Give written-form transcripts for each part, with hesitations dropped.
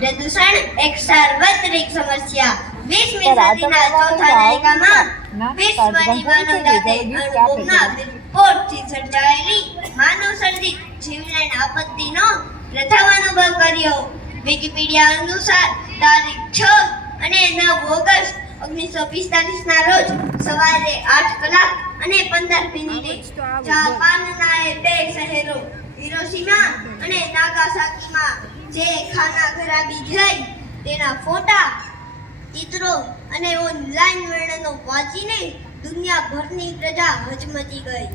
પ્રદૂષણ એક સાર્વત્રિક સમસ્યા 20મી સદીના ચોથા દાયકામાં વિશ્વની માનવજાતે અણુબોમ્બના વિસ્ફોટથી સર્જાયેલી માનવસર્જિત જીવલેણ આપત્તિનો પ્રથમ અનુભવ કર્યો. વિકિપીડિયા અનુસાર તારીખ 6 અને 9 ઓગસ્ટ 1945 ના રોજ સવારે 8 કલાક અને 15 મિનિટે જાપાનના બે શહેરો હિરોશિમા અને નાગાસાકીમાં જે ખાના ખરાબી થઈ તેના ફોટા, ચિત્રો અને ઓનલાઈન વર્ણનો વાંચીને દુનિયાભરની પ્રજા હચમચી ગઈ.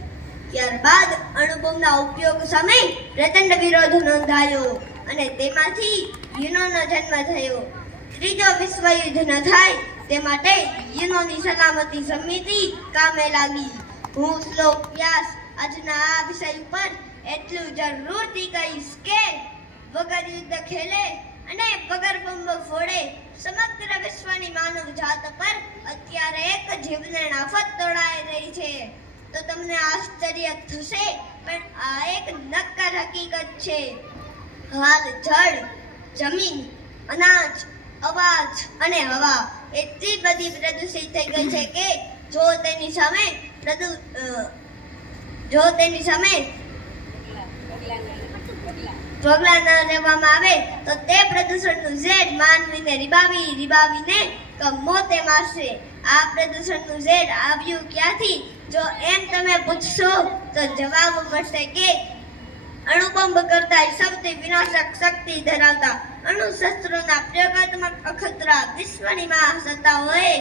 ત્યારબાદ અણુબોમ્બના ઉપયોગ સામે પ્રચંડ વિરોધ નોંધાયો અને તેમાંથી યુનોનો જન્મ થયો. ત્રીજો વિશ્વયુદ્ધ ન થાય તે માટે યુનોની સલામતી સમિતિ કામે લાગી. હું શ્લોક વ્યાસ આજના આ વિષય ઉપર એટલું જરૂરથી કહીશ કે વગર યુદ્ધ ખેલે અને વગર બોમ્બ ફોડે સમગ્ર વિશ્વની માનવ જાત પર અત્યારે એક જીવલેણ આફત તોડાઈ રહી છે. તો તમને આશ્ચર્ય થશે, પણ આ એક નક્કર હકીકત છે. હાલ જળ, જમીન, અનાજ, અવાજ અને હવા એટલી બધી પ્રદૂષિત થઈ ગઈ છે કે જો તેની સામે પગલાં ન લેવામાં આવે તો તે પ્રદૂષણનું ઝેર માનવીને રીબાવીને મોતે મારશે. આ પ્રદૂષણનું ઝેર આવ્યું ક્યાંથી? જો એમ તમે પૂછશો તો જવાબ મળશે કે અણુબોમ્બ કરતા સૌથી વિનાશક શક્તિ ધરાવતા અણુશસ્ત્રોના પ્રયોગાત્મક અખતરા વિશ્વની મહાસત્તાઓએ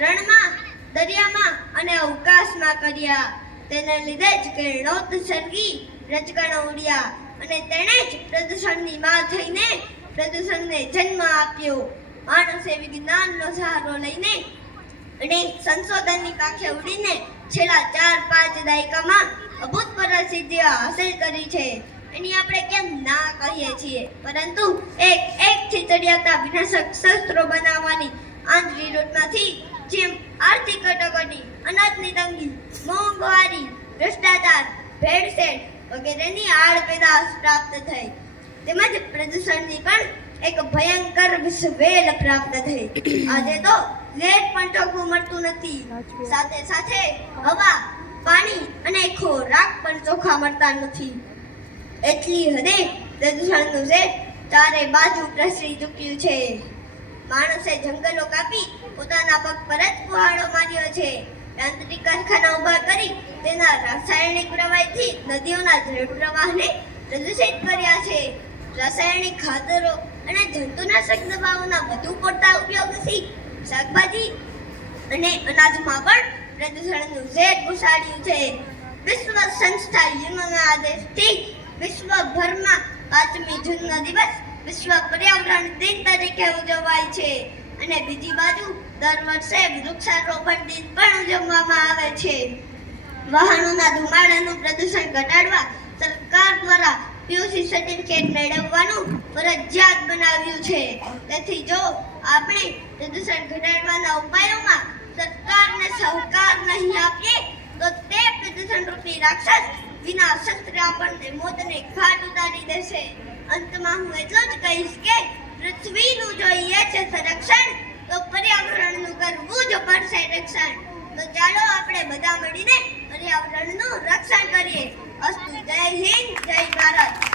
રણમાં, દરિયામાં અને અવકાશમાં કર્યા. તેને લીધે જ કિરણોત્સર્ગી રજકણો ઉડ્યા અને તેણે જ પ્રદૂષણની માં થઈને પ્રદૂષણને જન્મ આપ્યો. માણસે વિજ્ઞાનનો સહારો લઈને અને સંશોધનની પાંખે ઉડીને છેલ્લા 4-5 દાયકામાં અભૂતપૂર્વ સિદ્ધિઓ હાંસલ કરી છે. એની આપણે કેમ ના કહીએ છીએ, પરંતુ એકથી ચડિયાતા વિનાશક શસ્ત્રો બનાવવાની આંધળી લૂંટમાંથી જેમ આર્થિક કટોકટી, અનાજની તંગી, મોંઘવારી, ભ્રષ્ટાચાર, ભેળસેળ વગેરેની આડપેદાશ પ્રાપ્ત થઈ, તેમજ પ્રદૂષણની પણ એક ભયંકર વિષવેલ પ્રાપ્ત થઈ. આજે તો લેટ પણ ચોખ્ખું મળતું નથી, સાથે સાથે હવા, પાણી અને ખોરાક પણ ચોખ્ખા મળતા નથી. એટલી હદે પ્રદૂષણનું ઝેર ચારે બાજુ પ્રસરી ચૂક્યું છે. માણસે જંગલો કાપી પોતાના પગ પર જ કુહાડો માર્યો છે. યાંત્રિક કારખાના ઉભા કરી તેના રાસાયણિક પ્રવાહથી નદીઓના જળ પ્રવાહને પ્રદૂષિત કર્યા છે. રાસાયણિક ખાતરો અને જંતુનાશક દવાઓના વધુ પડતા ઉપયોગથી શાકભાજી અને અનાજમાં પણ પ્રદૂષણનું ઝેર ઘુસાડ્યું છે. વિશ્વ સંસ્થા યુનોના આદેશથી વિશ્વભરમાં 5મી જૂનનો દિવસ વિશ્વ પર્યાવરણ દિન તરીકે ઉજવાય છે અને બીજી બાજુ દર વર્ષે વૃક્ષારોપણ દિન પણ ઉજવવામાં આવે છે. વાહનોના ધુમાડાનું પ્રદૂષણ ઘટાડવા સરકાર દ્વારા પીયુસી સર્ટિફિકેટ મેળવવાનું ફરજિયાત બનાવ્યું છે. તેથી જો આપણે પ્રદૂષણ ઘટાડવાના ઉપાયોમાં સરકારને સહકાર નહીં આપીએ તો તે પ્રદૂષણ રૂપી રાક્ષસ વિના શસ્ત્ર આપણને મોતને ઘાટ ઉતારી દેશે. અંતમાં હું એટલું જ કહીશ કે પૃથ્વીનું જોઈએ છે સંરક્ષણ તો પર્યાવરણનું કરવું જ પડશે રક્ષણ. તો ચાલો આપણે બધા મળીને પર્યાવરણનું રક્ષણ કરીએ. અસ્તુ. જય હિન્દ, જય ભારત.